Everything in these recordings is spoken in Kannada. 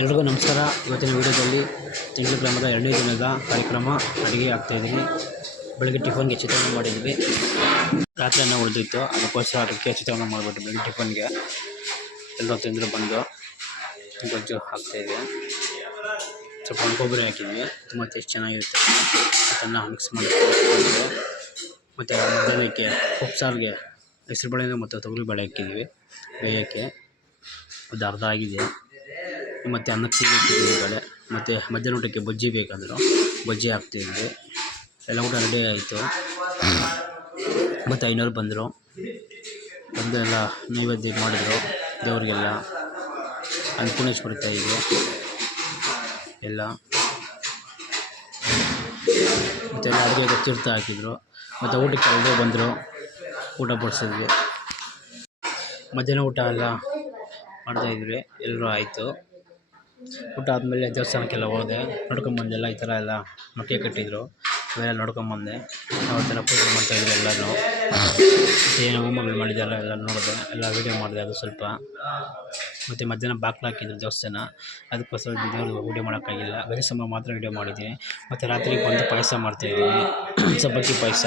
ಎಲ್ರಿಗೂ ನಮಸ್ಕಾರ. ಇವತ್ತಿನ ವಿಡಿಯೋದಲ್ಲಿ ತಿಂಗಳು ಗ್ರಾಮದ 2ನೇ ದಿನದ ಕಾರ್ಯಕ್ರಮ ಅಡುಗೆ ಆಗ್ತಾಯಿದ್ದೀನಿ. ಬೆಳಗ್ಗೆ ಟಿಫನ್ಗೆ ಚಿತ್ರಾನ್ನ ಮಾಡಿದ್ವಿ. ರಾತ್ರಿ ಅನ್ನ ಉಳಿದಿತ್ತು, ಅದಕ್ಕೋಸ್ಕರ ಅದಕ್ಕೆ ಚಿತ್ರಾನ್ನ ಮಾಡಿಬಿಟ್ಟು ಬೆಳಗ್ಗೆ ಟಿಫನ್ಗೆ ಎಲ್ಲರೂ ತಿಂದರು. ಬಂದು ಗೊಜ್ಜು ಹಾಕ್ತಾಯಿದ್ವಿ. ಸ್ವಲ್ಪ ಕೊಬ್ಬರಿ ಹಾಕಿದ್ವಿ, ತುಂಬ ಟೇಸ್ಟ್ ಚೆನ್ನಾಗಿರುತ್ತೆ. ಅದನ್ನು ಮಿಕ್ಸ್ ಮಾಡಿ ಮತ್ತು ಮಧ್ಯಾಹ್ನಕ್ಕೆ ಉಪ್ಸಾರಿಗೆ ಹೆಸರುಬೇಳೆ ಮತ್ತು ತೊಗರಿಬೇಳೆ ಹಾಕಿದ್ವಿ ಬೇಯೋಕ್ಕೆ. ಅದು ಅರ್ಧ ಆಗಿದೆ. ಮತ್ತು ಅನ್ನಕ್ಕೆ ಹಾಕಿದ್ವಿ ಬೇಳೆ. ಮತ್ತು ಮಧ್ಯಾಹ್ನ ಊಟಕ್ಕೆ ಬಜ್ಜಿ ಬೇಕಂದರು, ಬಜ್ಜಿ ಹಾಕ್ತಿದ್ವಿ. ಎಲ್ಲ ಊಟ ರೆಡಿ ಆಯಿತು. ಮತ್ತು ಐನೋರು ಬಂದು ಎಲ್ಲ ನೈವೇದ್ಯ ಮಾಡಿದ್ರು ದೇವರಿಗೆಲ್ಲ. ಅನ್ನಪೂರ್ಣೇಶ್ವರಿ ಎಲ್ಲ ಮತ್ತು ಎಲ್ಲ ಅಡುಗೆಗೆ ತೀರ್ಥ ಹಾಕಿದ್ರು. ಮತ್ತು ಊಟಕ್ಕೆ ಎಲ್ಲರೂ ಬಂದರು, ಊಟ ಬಡಿಸಿದ್ವಿ. ಮಧ್ಯಾಹ್ನ ಊಟ ಎಲ್ಲ ಮಾಡ್ತಾಯಿದ್ವಿ. ಎಲ್ಲರೂ ಆಯಿತು. ಊಟ ಆದಮೇಲೆ ದೇವಸ್ಥಾನಕ್ಕೆಲ್ಲ ಹೋದೆ, ನೋಡ್ಕೊಂಬಂದೆಲ್ಲ. ಈ ಥರ ಎಲ್ಲ ಮೊಟ್ಟೆ ಕಟ್ಟಿದ್ರು, ಅವೆಲ್ಲ ನೋಡ್ಕೊಂಬಂದೆ. ಅವತ್ತೆಲ್ಲ ಪೂಜೆ ಮಾಡ್ತಾಯಿದ್ರು ಎಲ್ಲನೂ. ಏನು ಹೋಮಗಳು ಮಾಡಿದ್ದೆಲ್ಲ ಎಲ್ಲ ನೋಡಿದೆ, ಎಲ್ಲ ವೀಡಿಯೋ ಮಾಡಿದೆ ಅದು ಸ್ವಲ್ಪ. ಮತ್ತು ಮಧ್ಯಾಹ್ನ ಬಾಗಿಲು ಹಾಕಿದ್ರು ದೇವಸ್ಥಾನ, ಅದಕ್ಕೋಸ್ಕರ ದೇವ್ರಿಗೆ ವೀಡಿಯೋ ಮಾಡೋಕ್ಕಾಗಿಲ್ಲ. ಗಜ ಸಾಂಬಾರು ಮಾತ್ರ ವೀಡಿಯೋ ಮಾಡಿದ್ದೀನಿ. ಮತ್ತು ರಾತ್ರಿಗೆ ಬಂದು ಪಾಯಸ ಮಾಡ್ತಾಯಿದ್ದೀನಿ, ಸಬ್ಬಕ್ಕಿ ಪಾಯಸ.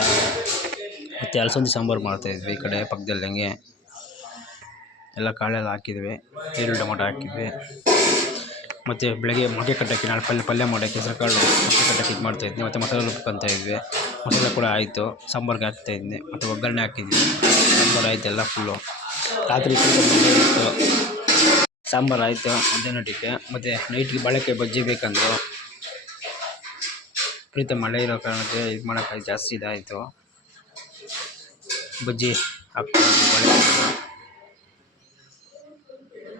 ಮತ್ತು ಅಲಸಂದಿ ಸಾಂಬಾರು ಮಾಡ್ತಾಯಿದ್ವಿ ಈ ಕಡೆ ಪಕ್ಕದಲ್ಲಂಗೆ. ಎಲ್ಲ ಕಾಳೆಲ್ಲ ಹಾಕಿದ್ವಿ, ಈರುಳ್ಳಿ ಟೊಮೊಟೊ ಹಾಕಿದ್ವಿ. ಮತ್ತು ಬೆಳಗ್ಗೆ ಮೊಟ್ಟೆ ಕಟ್ಟೋಕ್ಕೆ, ನಾಳೆ ಪಲ್ಯ ಮಾಡೋಕ್ಕೆ ಹೆಸರುಕಾಳು ಮೊಟ್ಟೆ ಕಟ್ಟೋಕ್ಕೆ ಇದು ಮಾಡ್ತಾಯಿದ್ವಿ. ಮತ್ತು ಮಸಾಲೆ ರುಬ್ಕೊತಾಯಿದ್ವಿ. ಮಸಾಲೆ ಕೂಡ ಆಯಿತು, ಸಾಂಬಾರಿಗೆ ಹಾಕ್ತಾಯಿದ್ವಿ. ಮತ್ತು ಒಗ್ಗರಣೆ ಹಾಕಿದ್ವಿ, ಸಾಂಬಾರು ಆಯಿತು ಎಲ್ಲ ಫುಲ್ಲು. ರಾತ್ರಿ ಇತ್ತು, ಸಾಂಬಾರು ಆಯಿತು ಮಧ್ಯಾಹ್ನಕ್ಕೆ. ಮತ್ತು ನೈಟ್ಗೆ ಬಾಳೆಕಾಯಿ ಬಜ್ಜಿ ಬೇಕಂದರು. ಪ್ರೀತ ಮಳೆ ಇರೋ ಕಾರಣಕ್ಕೆ ಇದು ಮಾಡೋಕ್ಕಾಗಿ ಜಾಸ್ತಿ ಇದಾಯಿತು. ಬಜ್ಜಿ ಹಾಕ್ತಾಯಿದ್ವಿ,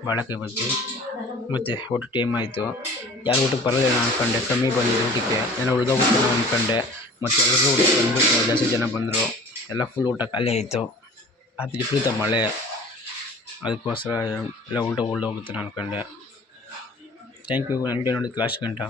ಬಾಳೆಕಾಯಿ ಬಜ್ಜಿ. ಮತ್ತು ಊಟ ಟೈಮ್ ಆಯಿತು. ಯಾರು ಊಟಕ್ಕೆ ಬರಲಿಲ್ಲ ಅಂದ್ಕೊಂಡೆ, ಕಮ್ಮಿ ಬಂದಿದ್ದು ಊಟಕ್ಕೆ, ಏನೋ ಉಳಿದೋಗುತ್ತೆ ಅಂದ್ಕೊಂಡೆ. ಮತ್ತು ಎಲ್ಲರೂ ಊಟಕ್ಕೆ ಬಂದುಬಿಟ್ಟು ಜಾಸ್ತಿ ಜನ ಬಂದರು. ಎಲ್ಲ ಫುಲ್ ಊಟ ಖಾಲಿ ಆಯಿತು. ರಾತ್ರಿ ವಿಪರೀತ ಮಳೆ, ಅದಕ್ಕೋಸ್ಕರ ಎಲ್ಲ ಊಟ ಉಳಿದೋಗುತ್ತೆ ಅಂದ್ಕೊಂಡೆ. Thank you. ನನ್ನ ವಿಡಿಯೋ ನೋಡಿದ್ದಕ್ಕೆ ಲಾಸ್ಟ್ ಗಂಟ.